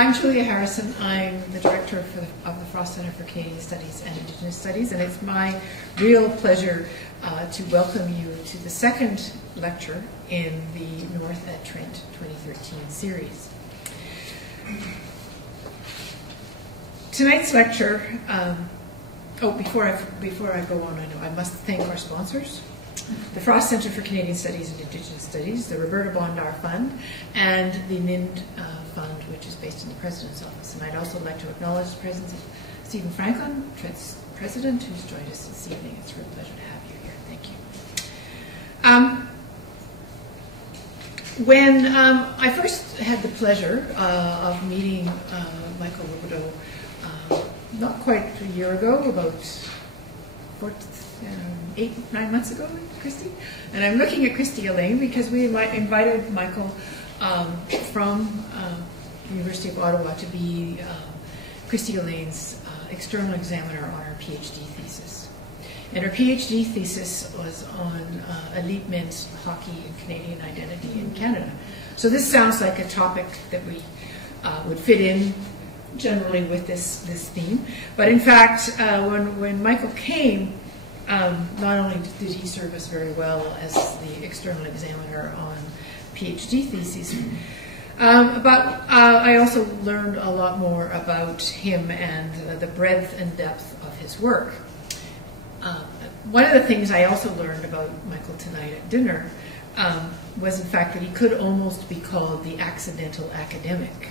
I'm Julia Harrison. I'm the director of the Frost Centre for Canadian Studies and Indigenous Studies, and it's my real pleasure to welcome you to the second lecture in the North at Trent 2013 series. Tonight's lecture, before I go on, I must thank our sponsors. The Frost Centre for Canadian Studies and Indigenous Studies, the Roberta Bondar Fund, and the NIND Fund, which is based in the President's Office. And I'd also like to acknowledge the presence of Stephen Franklin, Trent's president, who's joined us this evening. It's a real pleasure to have you here. Thank you. When I first had the pleasure of meeting Michael Robidoux not quite a year ago, about 8-9 months ago, Christy, and I'm looking at Christy Elaine because we invited Michael from the University of Ottawa to be Christy Elaine's external examiner on her PhD thesis. And her PhD thesis was on elite men's hockey and Canadian identity in Canada. So this sounds like a topic that we would fit in generally with this theme. But in fact, when Michael came, not only did he serve us very well as the external examiner on PhD theses, but I also learned a lot more about him and the breadth and depth of his work. One of the things I also learned about Michael tonight at dinner was in fact that he could almost be called the accidental academic.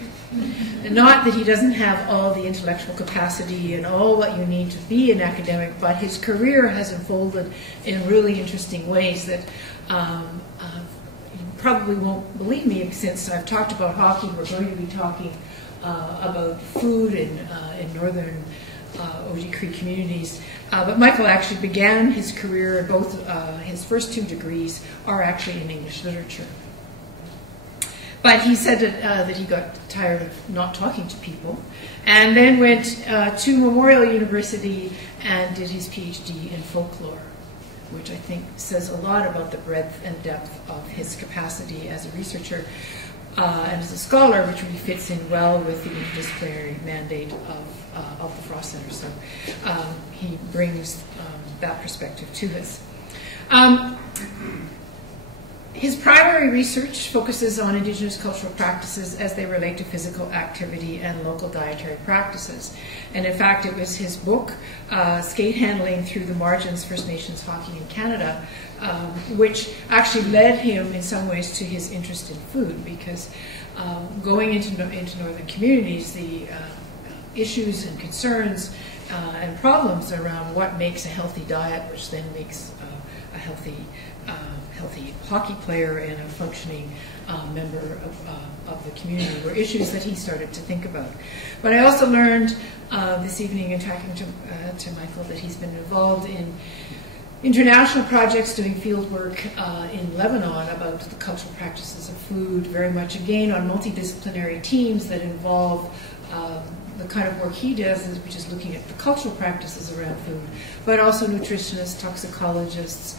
And not that he doesn't have all the intellectual capacity and all what you need to be an academic, but his career has unfolded in really interesting ways that you probably won't believe me, since I've talked about hockey. We're going to be talking about food in northern Oji-Cree communities. But Michael actually began his career, both his first 2 degrees are actually in English literature. But he said that he got tired of not talking to people, and then went to Memorial University and did his PhD in folklore, which I think says a lot about the breadth and depth of his capacity as a researcher and as a scholar, which really fits in well with the interdisciplinary mandate of the Frost Centre. So he brings that perspective to us. His primary research focuses on Indigenous cultural practices as they relate to physical activity and local dietary practices. And in fact, it was his book, Skate Handling Through the Margins, First Nations Hockey in Canada, which actually led him in some ways to his interest in food, because going into northern communities, the issues and concerns and problems around what makes a healthy diet, which then makes a healthy hockey player and a functioning member of the community, were issues that he started to think about. But I also learned this evening in talking to Michael that he's been involved in international projects doing field work in Lebanon about the cultural practices of food, very much again on multidisciplinary teams that involve the kind of work he does, which is looking at the cultural practices around food, but also nutritionists, toxicologists,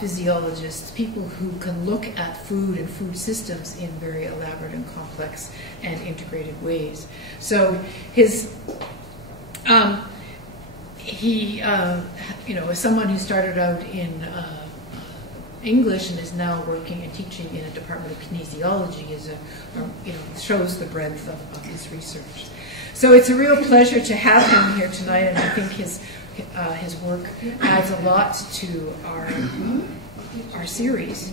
physiologists, people who can look at food and food systems in very elaborate and complex and integrated ways. So his as someone who started out in English and is now working and teaching in a department of kinesiology, shows the breadth of his research. So it's a real pleasure to have him here tonight, and I think his work adds a lot to our series.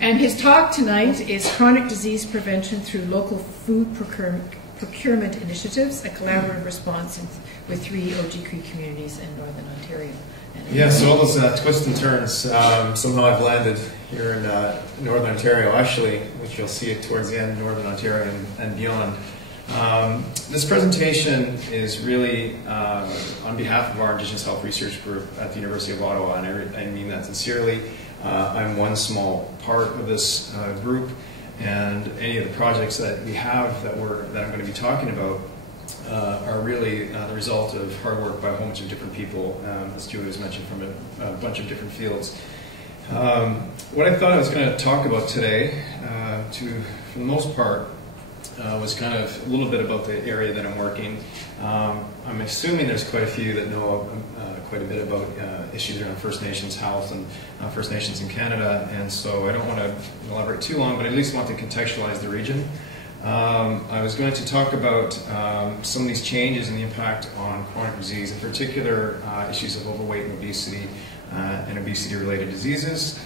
And his talk tonight is Chronic Disease Prevention Through Local Food Procurement Initiatives, a collaborative response with 3 Oji-Cree communities in Northern Ontario. Yeah, so all those twists and turns, somehow I've landed here in Northern Ontario, actually, which you'll see it towards the end, Northern Ontario and beyond. This presentation is really on behalf of our Indigenous Health Research Group at the University of Ottawa, and I mean that sincerely. I'm one small part of this group, and any of the projects that we have that I'm going to be talking about are really the result of hard work by a whole bunch of different people, as Julie has mentioned, from a bunch of different fields. What I thought I was going to talk about today, for the most part, was kind of a little bit about the area that I'm working. I'm assuming there's quite a few that know quite a bit about issues around First Nations health and First Nations in Canada, and so I don't want to elaborate too long, but I at least want to contextualize the region. I was going to talk about some of these changes and the impact on chronic disease, in particular issues of overweight and obesity-related diseases.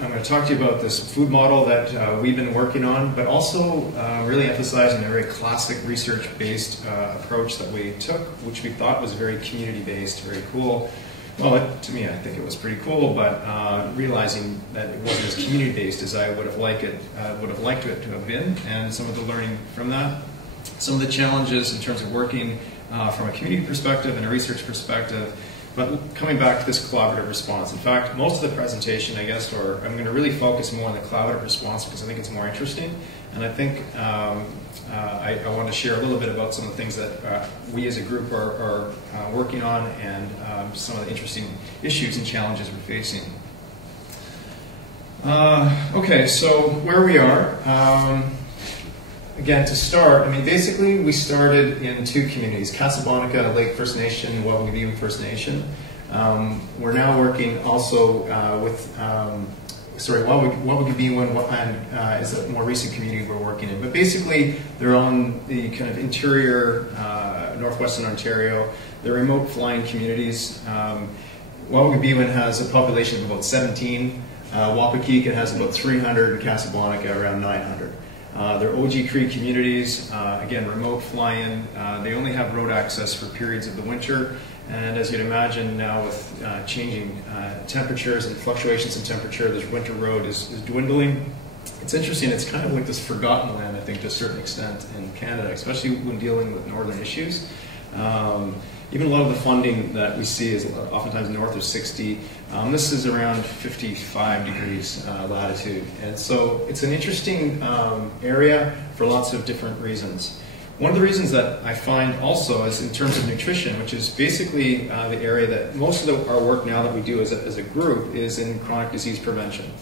I'm going to talk to you about this food model that we've been working on, but also really emphasizing a very classic research-based approach that we took, which we thought was very community-based, very cool. Well, to me, I think it was pretty cool, but realizing that it wasn't as community-based as I would have liked it to have been, and some of the learning from that. Some of the challenges in terms of working from a community perspective and a research perspective, but coming back to this collaborative response. In fact, most of the presentation, I guess, I'm going to really focus more on the collaborative response because I think it's more interesting, and I think I want to share a little bit about some of the things that we as a group are working on, and some of the interesting issues and challenges we're facing. Okay, so where we are. Again, to start, I mean, basically we started in two communities, Casablanca, Lake First Nation, Wabangabewan First Nation. We're now working also with, Wabangabewan is a more recent community we're working in. But basically, they're on the kind of interior northwestern Ontario. They're remote flying communities. Wabangabewan has a population of about 17. Wapakeek has about 300, and Casablanca around 900. They're Oji-Cree communities, again, remote fly-in. They only have road access for periods of the winter, and as you'd imagine now with changing temperatures and fluctuations in temperature, this winter road is dwindling. It's interesting, it's kind of like this forgotten land, I think, to a certain extent in Canada, especially when dealing with northern issues. Even a lot of the funding that we see is oftentimes north of 60. This is around 55 degrees latitude. And so it's an interesting area for lots of different reasons. One of the reasons that I find also is in terms of nutrition, which is basically the area that most of our work now that we do as a group is in chronic disease prevention.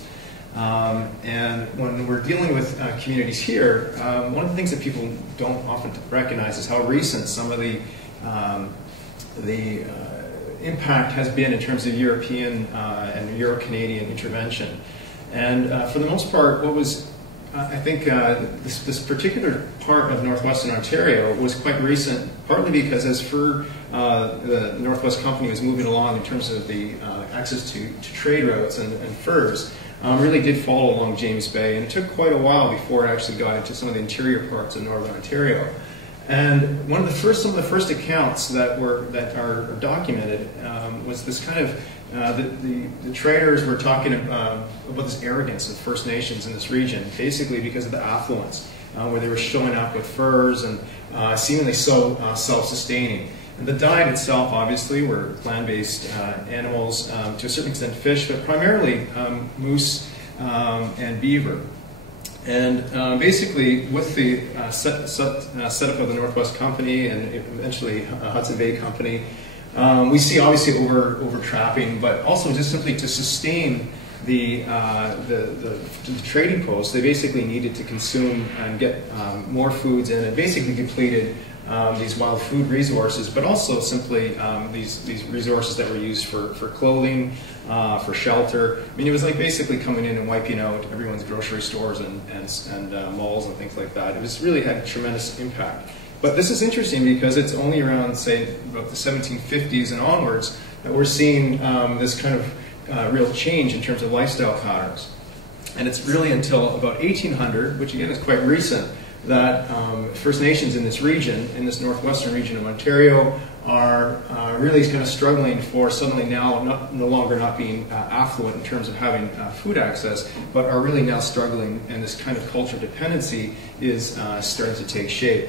And when we're dealing with communities here, one of the things that people don't often recognize is how recent some of the impact has been in terms of European and Euro-Canadian intervention. And for the most part, what was, I think, this particular part of northwestern Ontario was quite recent, partly because as the Northwest Company was moving along in terms of the access to trade routes and furs, really did follow along James Bay, and it took quite a while before it actually got into some of the interior parts of northern Ontario. And some of the first accounts that are documented was this kind of the traders were talking about this arrogance of First Nations in this region, basically because of the affluence, where they were showing up with furs and seemingly so self-sustaining. And the diet itself, obviously, were land-based animals, to a certain extent fish, but primarily moose and beaver. And basically, with the setup of the Northwest Company and eventually Hudson Bay Company, we see obviously over-trapping, but also just simply to sustain the trading posts, they basically needed to consume and get more foods in, and basically depleted these wild food resources, but also simply these resources that were used for clothing, for shelter. I mean, it was like basically coming in and wiping out everyone's grocery stores and malls and things like that. It was really had a tremendous impact. But this is interesting because it's only around, say, about the 1750s and onwards that we're seeing this kind of real change in terms of lifestyle patterns. And it's really until about 1800, which again is quite recent, that First Nations in this region, in this northwestern region of Ontario, are really kind of struggling for suddenly now no longer not being affluent in terms of having food access, but are really now struggling, and this kind of culture dependency is starting to take shape.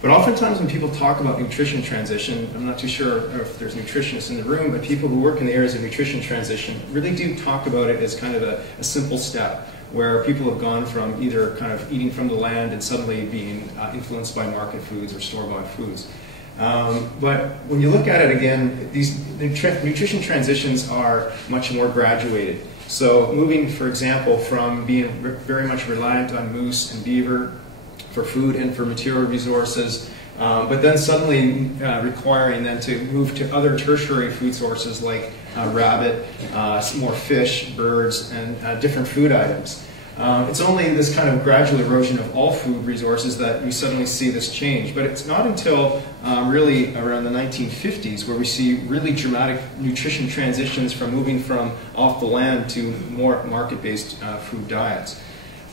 But oftentimes when people talk about nutrition transition, I'm not too sure if there's nutritionists in the room, but people who work in the areas of nutrition transition really do talk about it as kind of a simple step, where people have gone from either kind of eating from the land and suddenly being influenced by market foods or store-bought foods. But when you look at it again, these nutrition transitions are much more graduated. So moving, for example, from being very much reliant on moose and beaver for food and for material resources, but then suddenly requiring then to move to other tertiary food sources like rabbit, more fish, birds, and different food items. It's only this kind of gradual erosion of all food resources that we suddenly see this change. But it's not until really around the 1950s where we see really dramatic nutrition transitions from moving from off the land to more market-based food diets.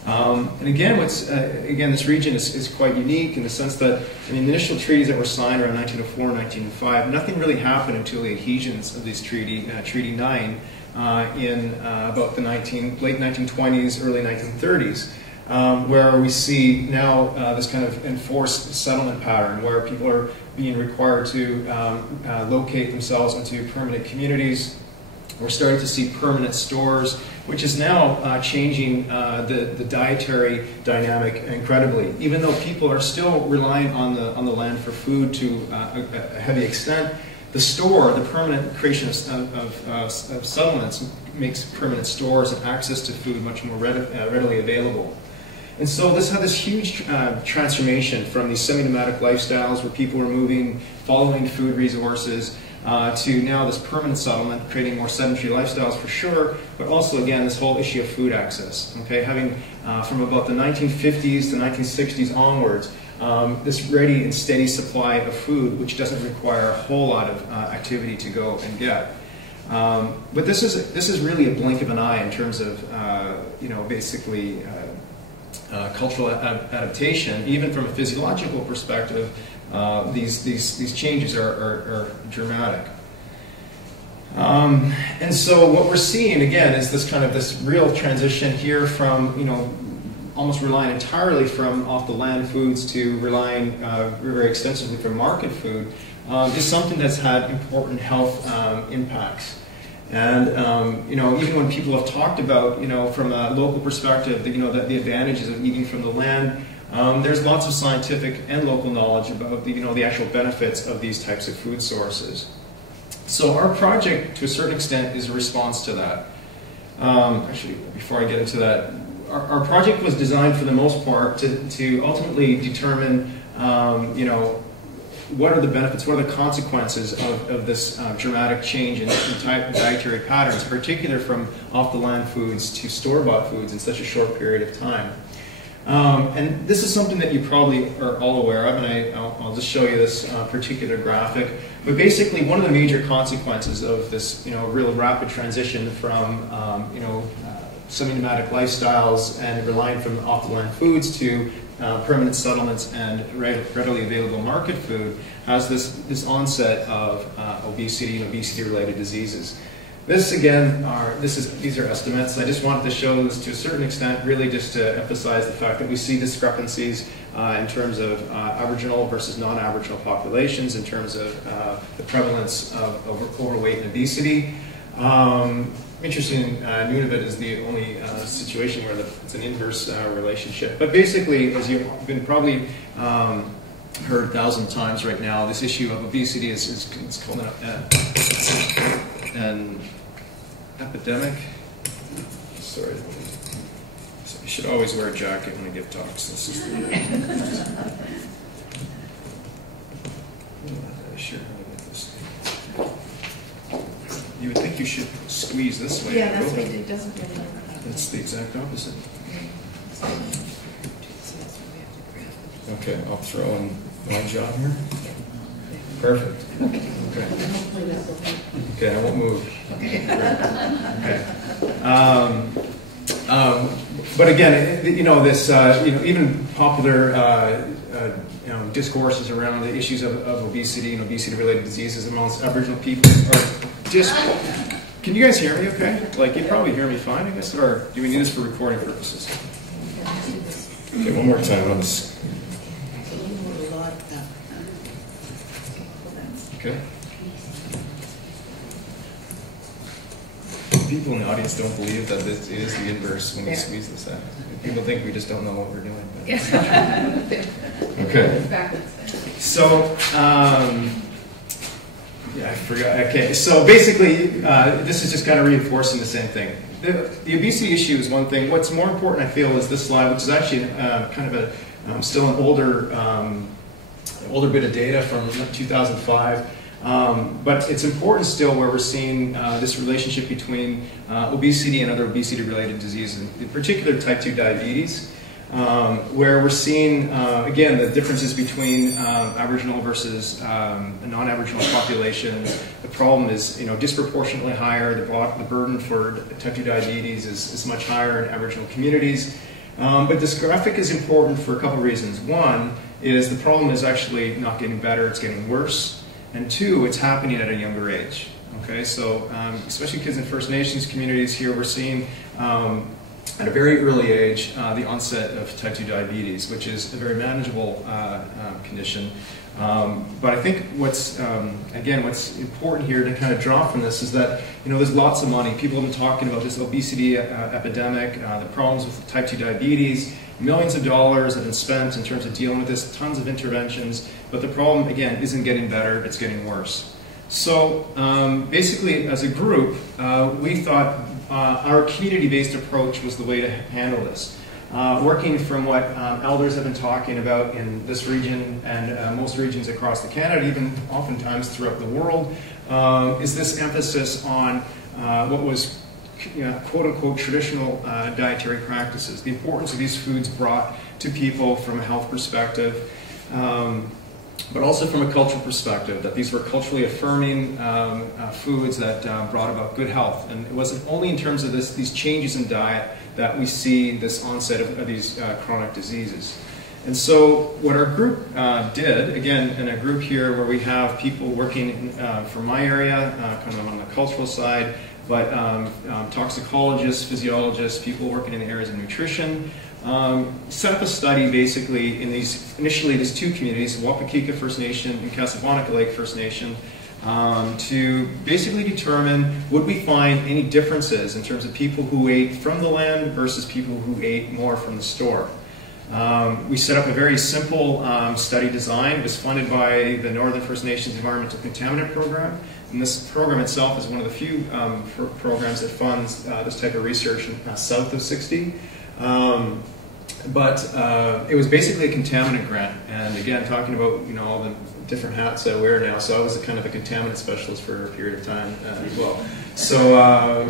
And again, this region is quite unique in the sense that, I mean, the initial treaties that were signed around 1904, 1905, nothing really happened until the adhesions of this treaty, Treaty 9, in about the late 1920s, early 1930s, where we see now this kind of enforced settlement pattern where people are being required to locate themselves into permanent communities. We're starting to see permanent stores, which is now changing the dietary dynamic incredibly. Even though people are still relying on the land for food to a heavy extent, the store, the permanent creation of settlements makes permanent stores and access to food much more readily available. And so this had this huge transformation from these semi-nomadic lifestyles where people were moving, following food resources, to now this permanent settlement, creating more sedentary lifestyles for sure, but also again this whole issue of food access. Okay, having from about the 1950s to 1960s onwards, this ready and steady supply of food, which doesn't require a whole lot of activity to go and get. But this is really a blink of an eye in terms of basically cultural adaptation. Even from a physiological perspective, these changes are dramatic. And so what we're seeing again is this real transition here from almost relying entirely from off the land foods to relying very extensively from market food is something that's had important health impacts. And even when people have talked about from a local perspective the advantages of eating from the land, there's lots of scientific and local knowledge about the actual benefits of these types of food sources. So our project, to a certain extent, is a response to that. Actually, before I get into that, our project was designed for the most part to ultimately determine, what are the benefits, what are the consequences of this dramatic change in dietary patterns, particularly from off-the-land foods to store-bought foods in such a short period of time. And this is something that you probably are all aware of, and I'll just show you this particular graphic. But basically, one of the major consequences of this, real rapid transition from, semi-nomadic lifestyles and relying from off-the-land foods to permanent settlements and readily available market food has this onset of obesity and obesity-related diseases. This again these are estimates. I just wanted to show this to a certain extent, really just to emphasize the fact that we see discrepancies in terms of Aboriginal versus non-Aboriginal populations, in terms of the prevalence of overweight and obesity. Interesting, Nunavut is the only situation where it's an inverse relationship. But basically, as you've been probably heard 1,000 times right now, this issue of obesity is called an epidemic. Sorry. I should always wear a jacket when I give talks. This is sure. You would think you should squeeze this way. Yeah, that's what it doesn't really work. It's the exact opposite. Okay, I'll throw in my job here. Perfect. Okay. Okay, I won't move. Okay. But again, this even popular discourses around the issues of obesity and obesity-related diseases amongst Aboriginal people are just. Can you guys hear me? Okay, like you probably hear me fine, I guess, or do we need this for recording purposes? Okay, one more time on this. Okay. People in the audience don't believe that this is the inverse when you squeeze this out. People think we just don't know what we're doing. Okay. So, yeah, I forgot. Okay, so basically, this is just kind of reinforcing the same thing. the obesity issue is one thing. What's more important, I feel, is this slide, which is actually kind of still an older bit of data from 2005. But it's important still where we're seeing this relationship between obesity and other obesity-related diseases, in particular type 2 diabetes, where we're seeing, again, the differences between Aboriginal versus non-Aboriginal populations. The problem is, disproportionately higher. The burden for type 2 diabetes is much higher in Aboriginal communities. But this graphic is important for a couple of reasons. One is the problem is actually not getting better, it's getting worse. And two, it's happening at a younger age. Okay, so especially kids in First Nations communities here, we're seeing at a very early age the onset of type 2 diabetes, which is a very manageable condition. But I think what's important here to kind of draw from this is that there's lots of money. People have been talking about this obesity epidemic, the problems with type 2 diabetes. Millions of dollars have been spent in terms of dealing with this, tons of interventions, but the problem, again, isn't getting better, it's getting worse. So basically, as a group, we thought our community-based approach was the way to handle this. Working from what elders have been talking about in this region and most regions across the Canada, even oftentimes throughout the world, is this emphasis on what was quote-unquote traditional dietary practices, the importance of these foods brought to people from a health perspective, but also from a cultural perspective, that these were culturally affirming foods that brought about good health. And it wasn't only in terms of these changes in diet that we see this onset of these chronic diseases. And so what our group did, again, in a group here where we have people working from my area, kind of on the cultural side, but toxicologists, physiologists, people working in the areas of nutrition, set up a study basically in initially these two communities, Wapakika First Nation and Casablanca Lake First Nation, to basically determine would we find any differences in terms of people who ate from the land versus people who ate more from the store. We set up a very simple study design. It was funded by the Northern First Nations Environmental Contaminant Program. And this program itself is one of the few programs that funds this type of research south of 60. But it was basically a contaminant grant. And again, talking about all the different hats I wear now. So I was a kind of a contaminant specialist for a period of time as well. So,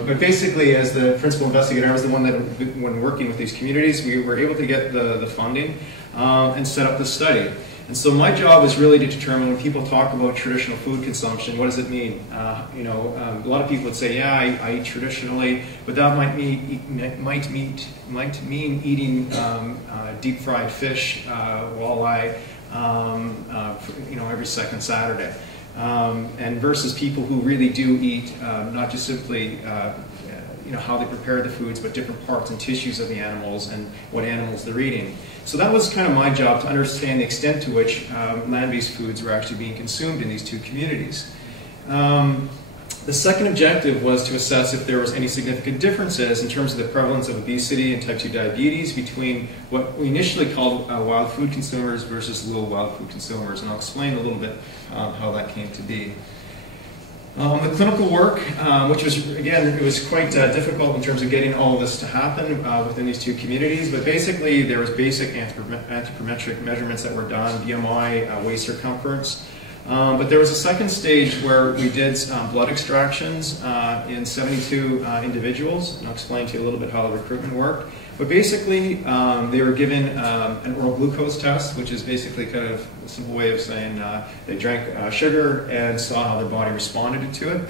but basically, as the principal investigator, I was the one that, when working with these communities, we were able to get the funding and set up the study. And so my job is really to determine when people talk about traditional food consumption, what does it mean? A lot of people would say, yeah, I eat traditionally, but that might mean eating deep fried fish, walleye, every second Saturday. And versus people who really do eat not just simply how they prepare the foods, but different parts and tissues of the animals and what animals they're eating. So that was kind of my job, to understand the extent to which land-based foods were actually being consumed in these two communities. The second objective was to assess if there was any significant differences in terms of the prevalence of obesity and type 2 diabetes between what we initially called wild food consumers versus low wild food consumers. And I'll explain a little bit how that came to be. The clinical work, which was, again, it was quite difficult in terms of getting all of this to happen within these two communities, but basically there was basic anthropometric measurements that were done, BMI, waist circumference. But there was a second stage where we did blood extractions in 72 individuals, and I'll explain to you a little bit how the recruitment worked. But basically, they were given an oral glucose test, which is basically kind of a simple way of saying they drank sugar and saw how their body responded to it.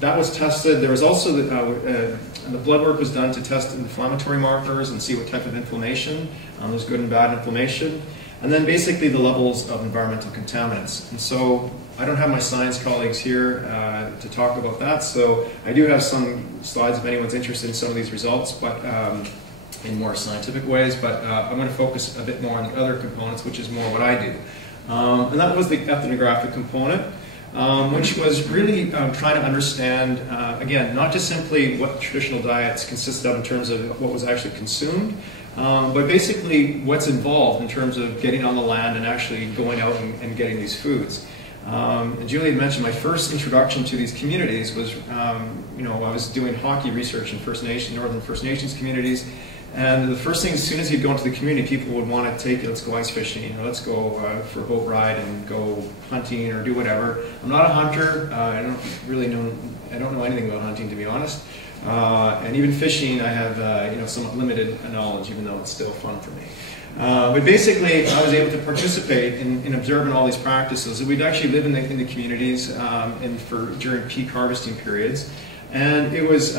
That was tested. There was also the blood work was done to test inflammatory markers and see what type of inflammation. There's good and bad inflammation. And then basically the levels of environmental contaminants. And so I don't have my science colleagues here to talk about that, so I do have some slides if anyone's interested in some of these results, but in more scientific ways, but I'm going to focus a bit more on the other components, which is more what I do. And that was the ethnographic component, which was really trying to understand, again, not just simply what traditional diets consisted of in terms of what was actually consumed, but basically what's involved in terms of getting on the land and actually going out and getting these foods. And Julie had mentioned my first introduction to these communities was, you know, I was doing hockey research in Northern First Nations communities. And the first thing, as soon as you'd go into the community, people would want to take you, let's go ice fishing, or let's go for a boat ride and go hunting or do whatever. I'm not a hunter. I don't know anything about hunting, to be honest. And even fishing, I have you know, somewhat limited knowledge, even though it's still fun for me. But basically, I was able to participate in observing all these practices. We'd actually live in the communities during peak harvesting periods. And it was,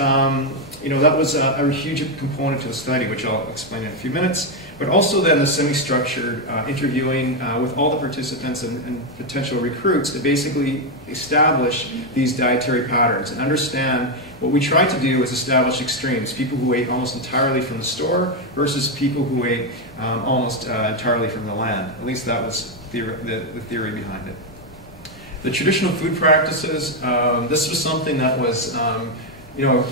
you know, that was a huge component to the study, which I'll explain in a few minutes. But also then the semi-structured interviewing with all the participants and potential recruits to basically establish these dietary patterns and understand what we tried to do was establish extremes, people who ate almost entirely from the store versus people who ate almost entirely from the land. At least that was the theory behind it. The traditional food practices, this was something that was you know,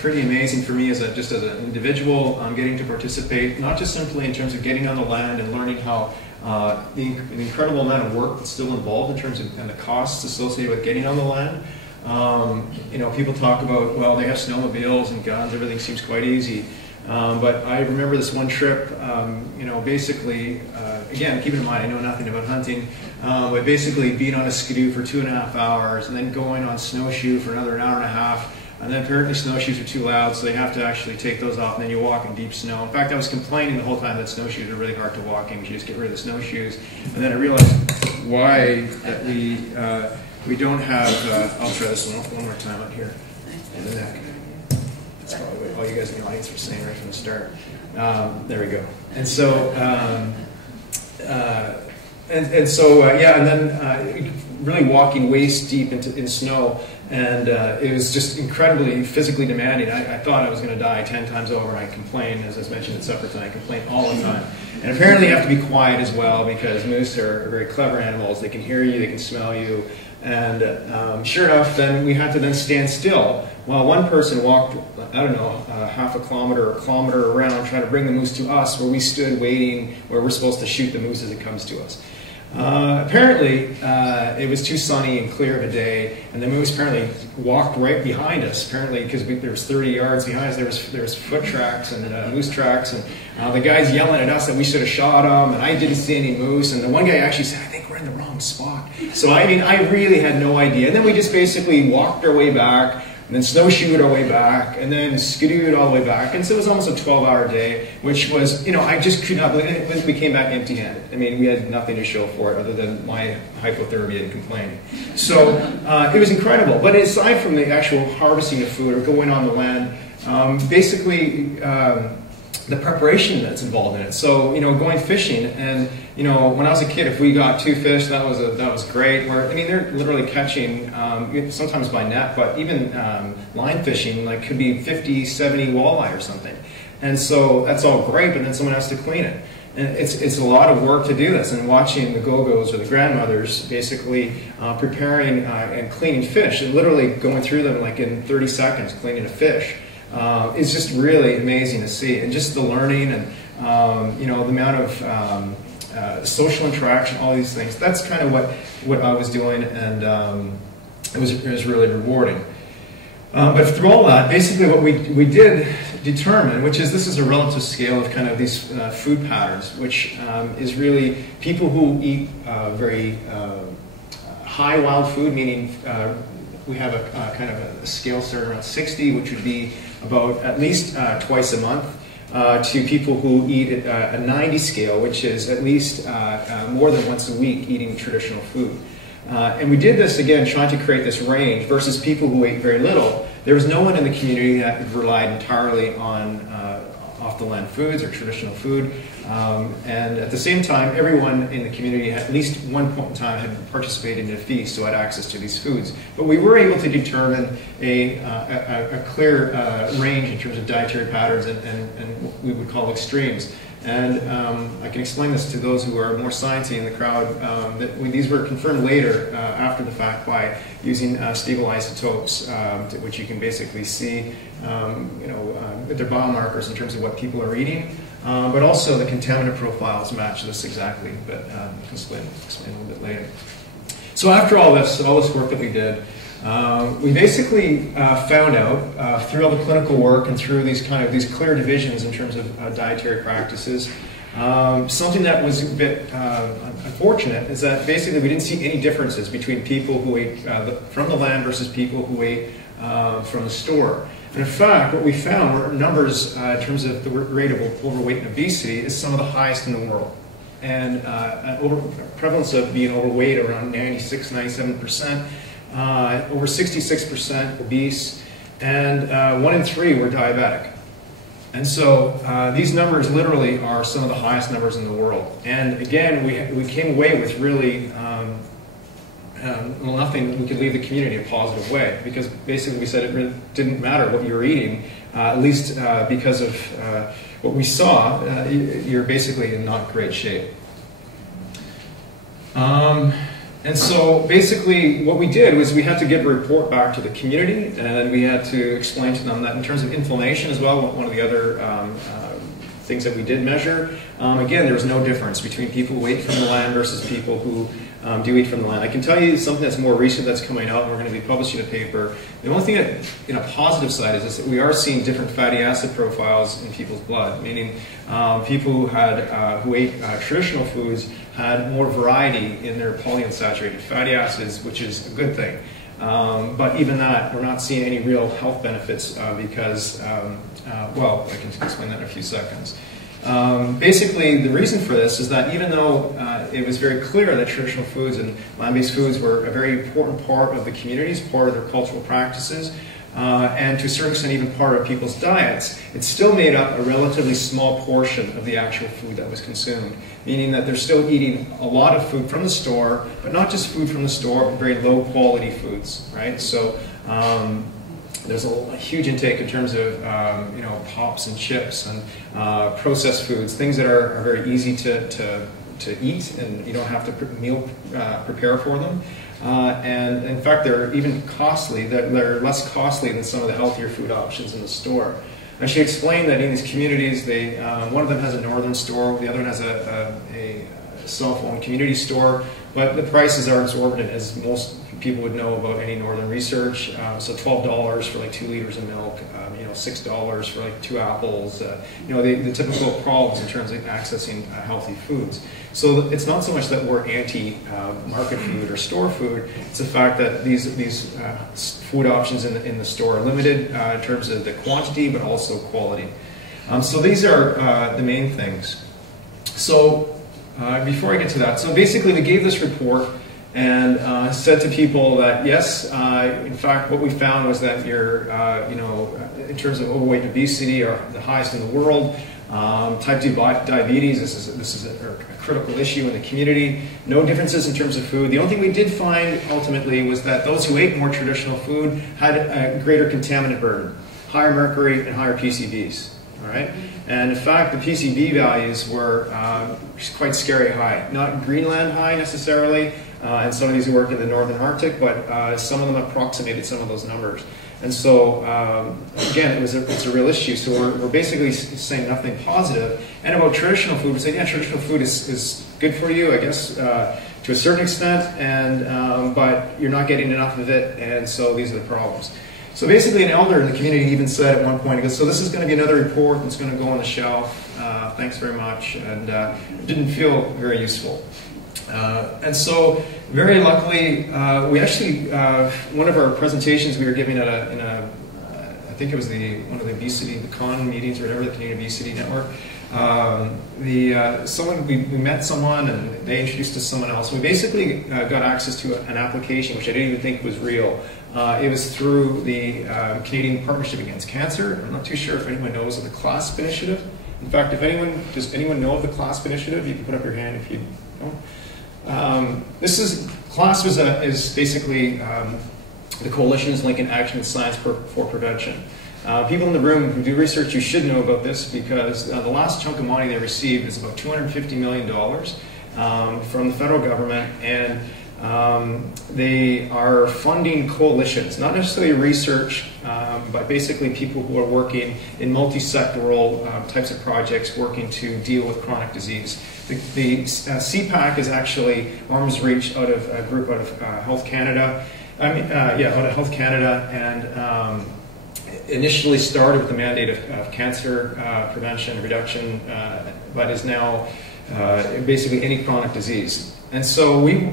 pretty amazing for me just as an individual, getting to participate, not just simply in terms of getting on the land and learning how the incredible amount of work that's still involved in terms of and the costs associated with getting on the land. You know, people talk about, well, they have snowmobiles and guns, everything seems quite easy. But I remember this one trip, you know, basically, again, keep in mind, I know nothing about hunting, but basically being on a skidoo for 2.5 hours and then going on snowshoe for another 1.5 hours, and then apparently snowshoes are too loud, so they have to actually take those off, and then you walk in deep snow. In fact, I was complaining the whole time that snowshoes are really hard to walk in. We should just get rid of the snowshoes. And then I realized why that we don't have, I'll try this one more time out here in the neck. That's probably what all you guys in the audience were saying right from the start. There we go. And so, yeah, and then really walking waist deep in snow, and it was just incredibly physically demanding. I thought I was going to die 10 times over, and I complained, as I mentioned at supper time, I complained all the time. And apparently you have to be quiet as well, because moose are very clever animals. They can hear you, they can smell you, and sure enough, then we had to then stand still while one person walked, I don't know, half a kilometer or a kilometer around trying to bring the moose to us, where we stood waiting, where we're supposed to shoot the moose as it comes to us. Apparently, it was too sunny and clear of a day, and the moose apparently walked right behind us. Apparently, because there was 30 yards behind us, there was foot tracks and moose tracks, and the guy's yelling at us that we should have shot him, and I didn't see any moose. And the one guy actually said, "I think we're in the wrong spot." So I mean, I really had no idea. And then we just basically walked our way back, and then snowshoed our way back, and then skidooed all the way back. And so it was almost a 12-hour day, which was, you know, I just could not believe it. We came back empty-handed. I mean, we had nothing to show for it other than my hypothermia and complaining. So it was incredible. But aside from the actual harvesting of food or going on the land, basically the preparation that's involved in it. So, you know, going fishing, and you know, when I was a kid, if we got 2 fish, that was great. I mean, they're literally catching, sometimes by net, but even line fishing, like could be 50, 70 walleye or something. And so that's all great, but then someone has to clean it. And it's a lot of work to do this, and watching the go-go's or the grandmothers basically preparing and cleaning fish, and literally going through them like in 30 seconds, cleaning a fish. It's just really amazing to see, and just the learning and you know, the amount of social interaction, all these things. That's kind of what I was doing, and it was really rewarding. But through all that, basically what we did determine, which is this is a relative scale of kind of these food patterns, which is really people who eat very high wild food, meaning we have a kind of a scale starting around 60, which would be about at least twice a month, to people who eat a 90 scale, which is at least more than once a week eating traditional food. And we did this, again, trying to create this range versus people who ate very little. There was no one in the community that relied entirely on off-the-land foods or traditional food. And at the same time, everyone in the community at least one point in time had participated in a feast, so had access to these foods. But we were able to determine a clear range in terms of dietary patterns and what we would call extremes. And I can explain this to those who are more sciencey in the crowd, that these were confirmed later after the fact by using stable isotopes, which you can basically see you know, their biomarkers in terms of what people are eating, but also the contaminant profiles match this exactly, but I'll explain a little bit later. So after all this work that we did, we basically found out through all the clinical work and through these clear divisions in terms of dietary practices, something that was a bit unfortunate is that basically we didn't see any differences between people who ate from the land versus people who ate from the store. And in fact, what we found were numbers in terms of the rate of overweight and obesity is some of the highest in the world. And prevalence of being overweight around 96, 97%, over 66% obese, and 1 in 3 were diabetic. And so these numbers literally are some of the highest numbers in the world. And again, we came away with really nothing that we could leave the community in a positive way, because basically we said it really didn't matter what you were eating, at least because of what we saw, you're basically in not great shape. And so basically what we did was we had to give a report back to the community, and we had to explain to them that in terms of inflammation as well, one of the other things that we did measure, again, there was no difference between people who ate from the land versus people who do eat from the land. I can tell you something that's more recent that's coming out, and we're going to be publishing a paper. The only thing that, in a positive side, is that we are seeing different fatty acid profiles in people's blood, meaning people who ate traditional foods had more variety in their polyunsaturated fatty acids, which is a good thing. But even that, we're not seeing any real health benefits because, well, I can explain that in a few seconds. Basically, the reason for this is that even though it was very clear that traditional foods and land-based foods were a very important part of the communities, part of their cultural practices, and to a certain extent even part of people's diets, it still made up a relatively small portion of the actual food that was consumed, meaning that they're still eating a lot of food from the store, but not just food from the store, but very low quality foods, right? So there's a huge intake in terms of you know, pops and chips and processed foods, things that are very easy to eat, and you don't have to prepare for them. And in fact, they're even costly. They're less costly than some of the healthier food options in the store. And she explained that in these communities, one of them has a northern store, the other one has a cell phone community store, but the prices are exorbitant, as most people would know about any northern research. So $12 for like 2 liters of milk, you know, $6 for like 2 apples, you know, the typical problems in terms of accessing healthy foods. So it's not so much that we're anti-market food or store food, it's the fact that these food options in the store are limited in terms of the quantity, but also quality. So these are the main things. So before I get to that, so basically we gave this report and said to people that yes, in fact, what we found was that you're, you know, in terms of overweight and obesity, are the highest in the world. Type 2 diabetes, this is a critical issue in the community. No differences in terms of food. The only thing we did find ultimately was that those who ate more traditional food had a greater contaminant burden, higher mercury and higher PCBs. All right? And in fact, the PCB values were quite scary high. Not Greenland high necessarily, and some of these who worked in the northern Arctic, but some of them approximated some of those numbers. And so, again, it's a real issue. So we're basically saying nothing positive. And about traditional food, we say, yeah, traditional food is good for you, I guess, to a certain extent, and but you're not getting enough of it, and so these are the problems. So basically, an elder in the community even said at one point, he goes, so this is going to be another report that's going to go on the shelf. Thanks very much. And it didn't feel very useful. And so, very luckily, we actually, one of our presentations we were giving at I think it was one of the obesity, the CON meetings or whatever, the Canadian Obesity Network. We met someone and they introduced us to someone else. We basically got access to an application which I didn't even think was real. It was through the Canadian Partnership Against Cancer. I'm not too sure if anyone knows of the Clasp Initiative. In fact, does anyone know of the Clasp Initiative? You can put up your hand if you don't. Clasp is basically the coalition's Lincoln Action and Science for Prevention. People in the room who do research, you should know about this because the last chunk of money they received is about $250 million from the federal government, and They are funding coalitions, not necessarily research, but basically people who are working in multi-sectoral types of projects working to deal with chronic disease. The CPAC is actually arm's reach out of a group out of Health Canada. Out of Health Canada, and initially started with the mandate of cancer prevention and reduction, but is now basically any chronic disease. And so we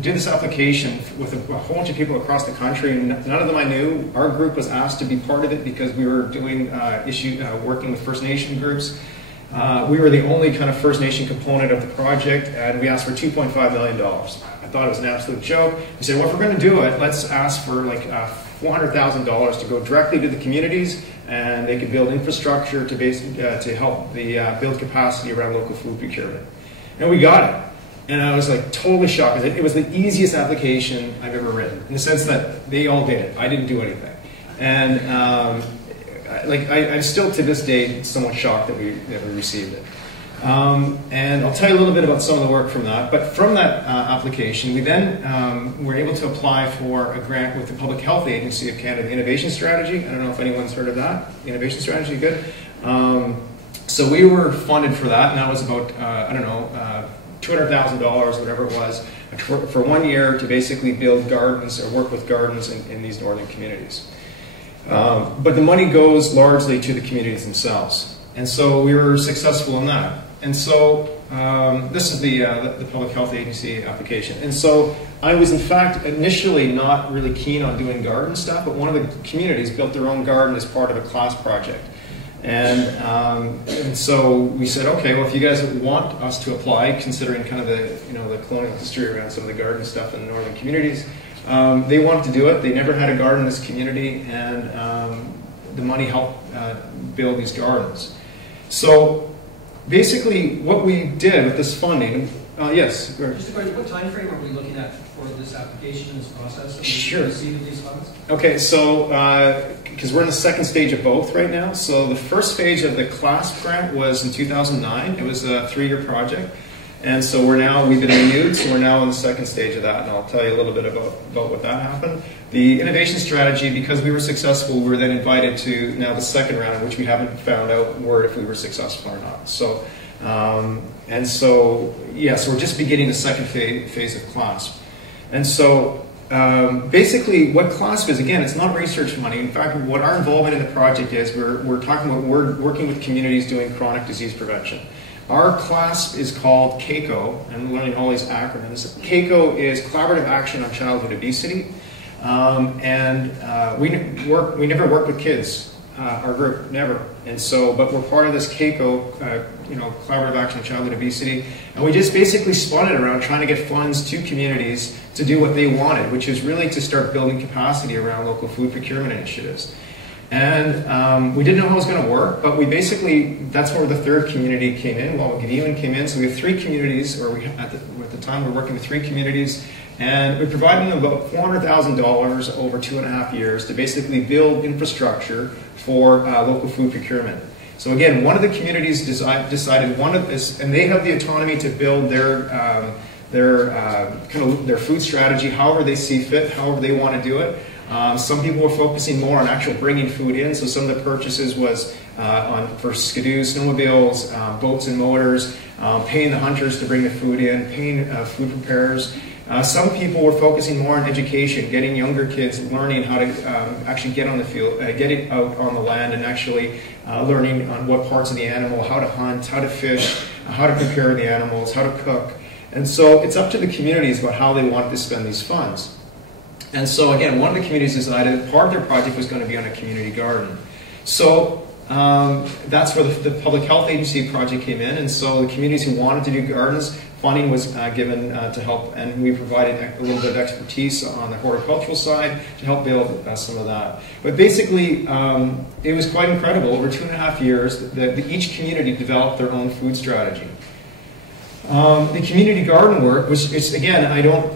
did this application with a whole bunch of people across the country. None of them I knew. Our group was asked to be part of it because we were doing working with First Nation groups. We were the only kind of First Nation component of the project, and we asked for $2.5 million. I thought it was an absolute joke. We said, well, if we're going to do it, let's ask for like $400,000 to go directly to the communities, and they could build infrastructure to help build capacity around local food procurement. And we got it. And I was like totally shocked. It was the easiest application I've ever written, in the sense that they all did it. I didn't do anything. And I'm still to this day somewhat shocked that we received it. And I'll tell you a little bit about some of the work from that. But from that application, we then were able to apply for a grant with the Public Health Agency of Canada, the Innovation Strategy. I don't know if anyone's heard of that. The Innovation Strategy, good. So we were funded for that, and that was about, $200,000, whatever it was, for 1 year to basically build gardens or work with gardens in these northern communities. But the money goes largely to the communities themselves. And so we were successful in that. And so this is the Public Health Agency application. And so I was, in fact, initially not really keen on doing garden stuff, but one of the communities built their own garden as part of a Clasp project. And so we said, okay, well, if you guys want us to apply, considering kind of the colonial history around some of the garden stuff in the northern communities, they wanted to do it. They never had a garden in this community, and the money helped build these gardens. So basically what we did with this funding, yes? Just a question, what time frame are we looking at for this application and this process? Sure. Receiving these funds? Okay, so because we're in the second stage of both right now. So the first stage of the Clasp grant was in 2009. It was a 3-year project. And so we've been renewed, so we're now in the second stage of that, and I'll tell you a little bit about what that happened. The innovation strategy, because we were successful, we were then invited to now the second round, which we haven't found out if we were successful or not. So, so we're just beginning the second phase of Clasp. And so basically what Clasp is, again, it's not research money. In fact, what our involvement in the project is, we're working with communities doing chronic disease prevention. Our Clasp is called CACO, and I'm learning all these acronyms. CACO is Collaborative Action on Childhood Obesity, we never work with kids, our group, never. And so, but we're part of this CACO, Collaborative Action on Childhood Obesity, and we just basically spun it around trying to get funds to communities to do what they wanted, which is really to start building capacity around local food procurement initiatives. And we didn't know how it was going to work, but that's where the third community came in, Oji-Cree came in. So we have 3 communities, or at the time we were working with 3 communities, and we provided them about $400,000 over 2.5 years to basically build infrastructure for local food procurement. So again, one of the communities decided one of this, and they have the autonomy to build their food strategy however they see fit, however they want to do it. Some people were focusing more on actual bringing food in, so some of the purchases was for skidoos, snowmobiles, boats and motors, paying the hunters to bring the food in, paying food preparers. Some people were focusing more on education, getting younger kids learning how to actually get on the field, get out on the land, and actually learning on what parts of the animal, how to hunt, how to fish, how to prepare the animals, how to cook. And so it's up to the communities about how they wanted to spend these funds. And so again, one of the communities decided part of their project was going to be on a community garden. So that's where the Public Health Agency project came in, and so the communities who wanted to do gardens, funding was given to help, and we provided a little bit of expertise on the horticultural side to help build some of that. But basically, it was quite incredible. Over 2.5 years, each community developed their own food strategy. The community garden work, which is, again, I don't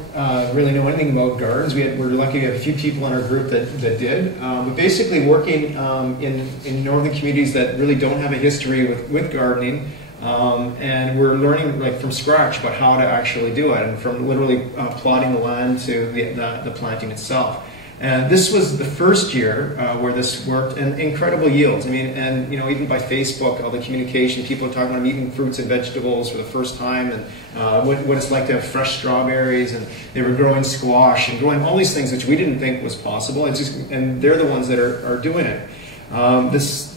really know anything about gardens. We're lucky to have a few people in our group that did. But basically working in northern communities that really don't have a history with gardening, And we're learning like from scratch about how to actually do it, and from literally plotting the land to the planting itself. And this was the first year where this worked, and incredible yields. I mean, and you know, even by Facebook, all the communication, people are talking about eating fruits and vegetables for the first time, and what it's like to have fresh strawberries, and they were growing squash and growing all these things which we didn't think was possible. And they're the ones that are doing it.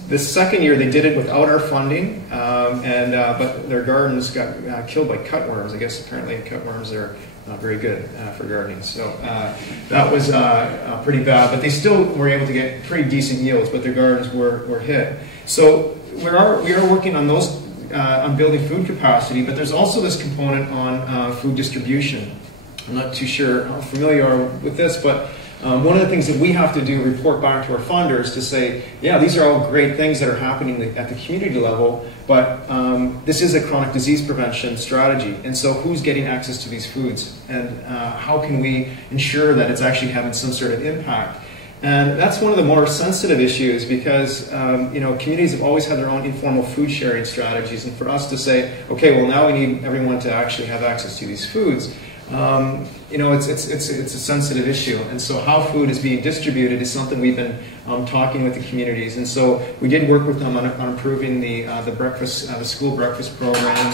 This second year, they did it without our funding, but their gardens got killed by cutworms. I guess apparently cutworms are not very good for gardening. So that was pretty bad, but they still were able to get pretty decent yields, but their gardens were hit. So we are working on those, on building food capacity, but there's also this component on food distribution. I'm not too sure how familiar you are with this, but one of the things that we have to do, report back to our funders to say, yeah, these are all great things that are happening at the community level, but this is a chronic disease prevention strategy. And so who's getting access to these foods? And how can we ensure that it's actually having some sort of impact? And that's one of the more sensitive issues because you know, communities have always had their own informal food sharing strategies. And for us to say, okay, well now we need everyone to actually have access to these foods, you know, it's a sensitive issue, and so how food is being distributed is something we've been talking with the communities, and so we did work with them on improving the school breakfast program,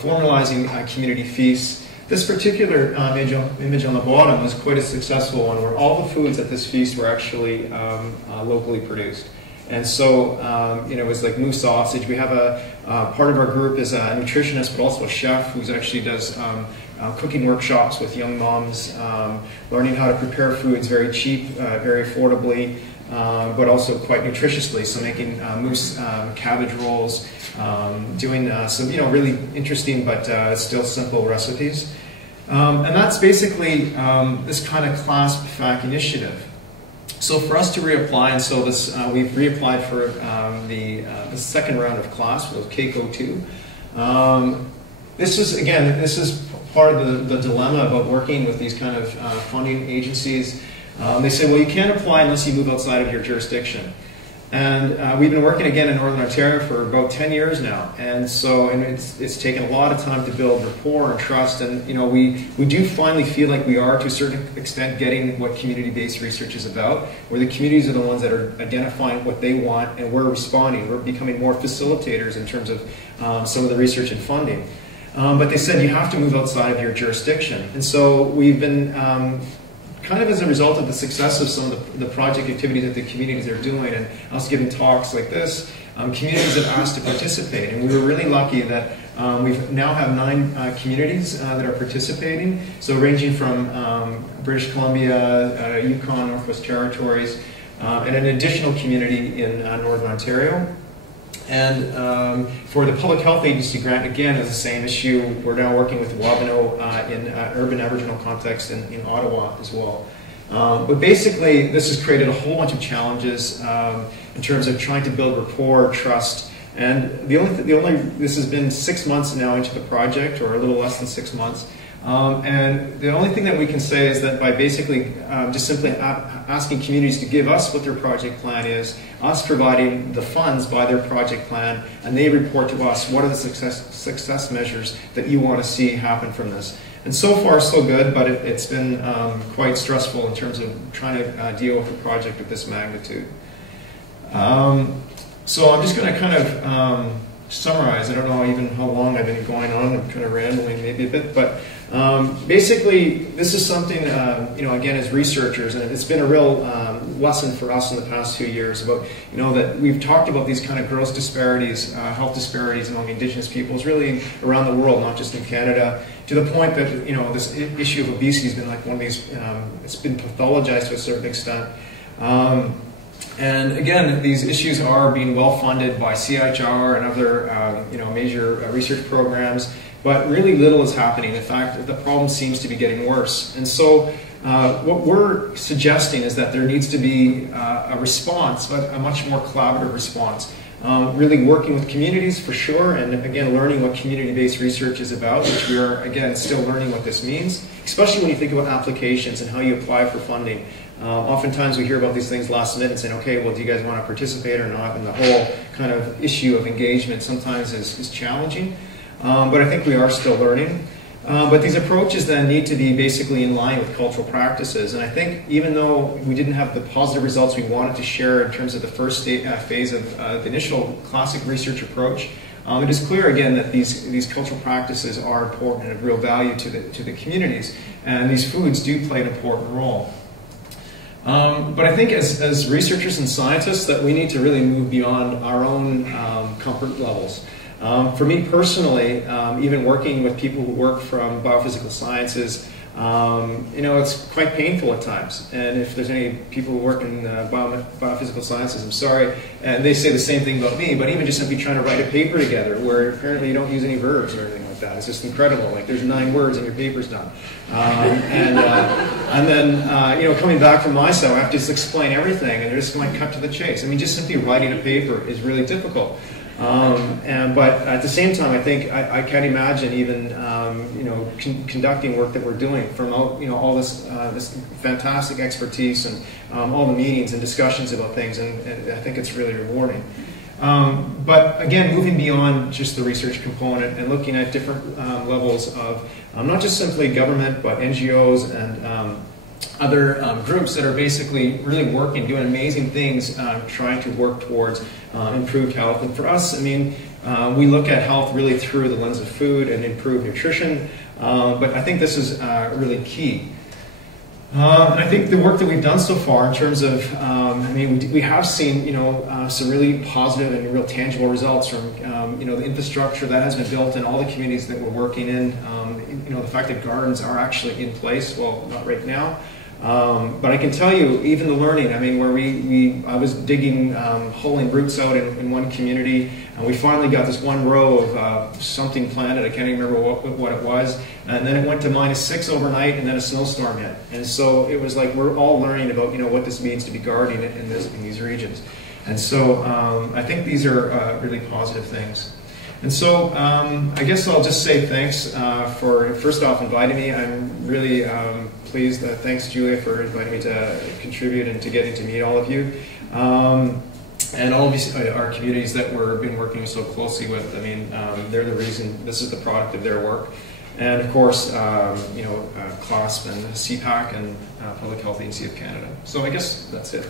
formalizing community feasts. This particular image on the bottom was quite a successful one, where all the foods at this feast were actually locally produced. And so, you know, it was like moose sausage. We have part of our group is a nutritionist, but also a chef who actually does cooking workshops with young moms, learning how to prepare foods very cheap, very affordably, but also quite nutritiously. So making moose cabbage rolls, doing some, you know, really interesting but still simple recipes. And that's basically this kind of Clasp Initiative. So for us to reapply, and so this we've reapplied for the second round of Clasp, with CAECO 2. This is part of the dilemma about working with these kind of funding agencies. They say, well, you can't apply unless you move outside of your jurisdiction. And we've been working again in Northern Ontario for about 10 years now, and so it's taken a lot of time to build rapport and trust. And you know, we do finally feel like we are, to a certain extent, getting what community-based research is about, where the communities are the ones that are identifying what they want, and we're responding. We're becoming more facilitators in terms of some of the research and funding. But they said you have to move outside of your jurisdiction, and so we've been kind of as a result of the success of some of the project activities that the communities are doing, and us giving talks like this, communities have asked to participate, and we were really lucky that we now have 9 communities that are participating, so ranging from British Columbia, Yukon, Northwest Territories, and an additional community in Northern Ontario. And for the Public Health Agency grant, again, is the same issue. We're now working with Robidoux in urban Aboriginal context in Ottawa as well. But basically, this has created a whole bunch of challenges in terms of trying to build rapport, trust. And this has been 6 months now into the project, or a little less than 6 months. And the only thing that we can say is that by basically just simply asking communities to give us what their project plan is, us providing the funds by their project plan, and they report to us what are the success measures that you want to see happen from this. And so far so good, but it's been quite stressful in terms of trying to deal with a project of this magnitude. So I'm just going to kind of summarize. I don't know even how long I've been going on. I'm kind of rambling maybe a bit, but basically this is something, you know, again, as researchers, and it's been a real lesson for us in the past few years about, you know, that we've talked about these kind of gross disparities, health disparities among Indigenous peoples, really around the world, not just in Canada, to the point that, you know, this issue of obesity has been like one of these, it's been pathologized to a certain extent. And again, these issues are being well funded by CIHR and other you know, major research programs, but really little is happening. In fact, the problem seems to be getting worse. And so what we're suggesting is that there needs to be a response, but a much more collaborative response. Really working with communities for sure, and again learning what community-based research is about, which we are again still learning what this means, especially when you think about applications and how you apply for funding. Oftentimes we hear about these things last minute and saying, okay, well, do you guys want to participate or not? And the whole kind of issue of engagement sometimes is challenging. But I think we are still learning. But these approaches then need to be basically in line with cultural practices. And I think even though we didn't have the positive results we wanted to share in terms of the first phase of the initial classic research approach, it is clear again that these cultural practices are important and of real value to the communities. And these foods do play an important role. But I think as researchers and scientists that we need to really move beyond our own comfort levels. For me personally, even working with people who work from biophysical sciences, it's quite painful at times. And if there's any people who work in biophysical sciences, I'm sorry, and they say the same thing about me, but even just simply trying to write a paper together where apparently you don't use any verbs or anything like that. It's just incredible. Like there's 9 words and your paper's done. And then coming back from my side, I have to just explain everything and they're just going to cut to the chase. I mean, just simply writing a paper is really difficult. But at the same time, I think I can't imagine even conducting work that we're doing from all this fantastic expertise and all the meetings and discussions about things, and I think it's really rewarding. But again, moving beyond just the research component and looking at different levels of not just simply government, but NGOs and other groups that are basically really working, doing amazing things, trying to work towards improved health. And for us, I mean, we look at health really through the lens of food and improved nutrition, but I think this is really key. And I think the work that we've done so far in terms of, we have seen, some really positive and real tangible results from, the infrastructure that has been built in all the communities that we're working in. The fact that gardens are actually in place, well, not right now. But I can tell you, even the learning, I mean, where I was digging, holing roots out in one community, and we finally got this one row of something planted, I can't even remember what it was, and then it went to -6 overnight, and then a snowstorm hit. And so it was like we're all learning about, what this means to be gardening in these regions. And so I think these are really positive things. And so I guess I'll just say thanks for, first off, inviting me. I'm really pleased. Thanks, Julia, for inviting me to contribute and to getting to meet all of you. And all of our communities that we've been working so closely with, I mean, they're the reason, this is the product of their work. And of course, Clasp and CPAC and Public Health Agency of Canada. So I guess that's it.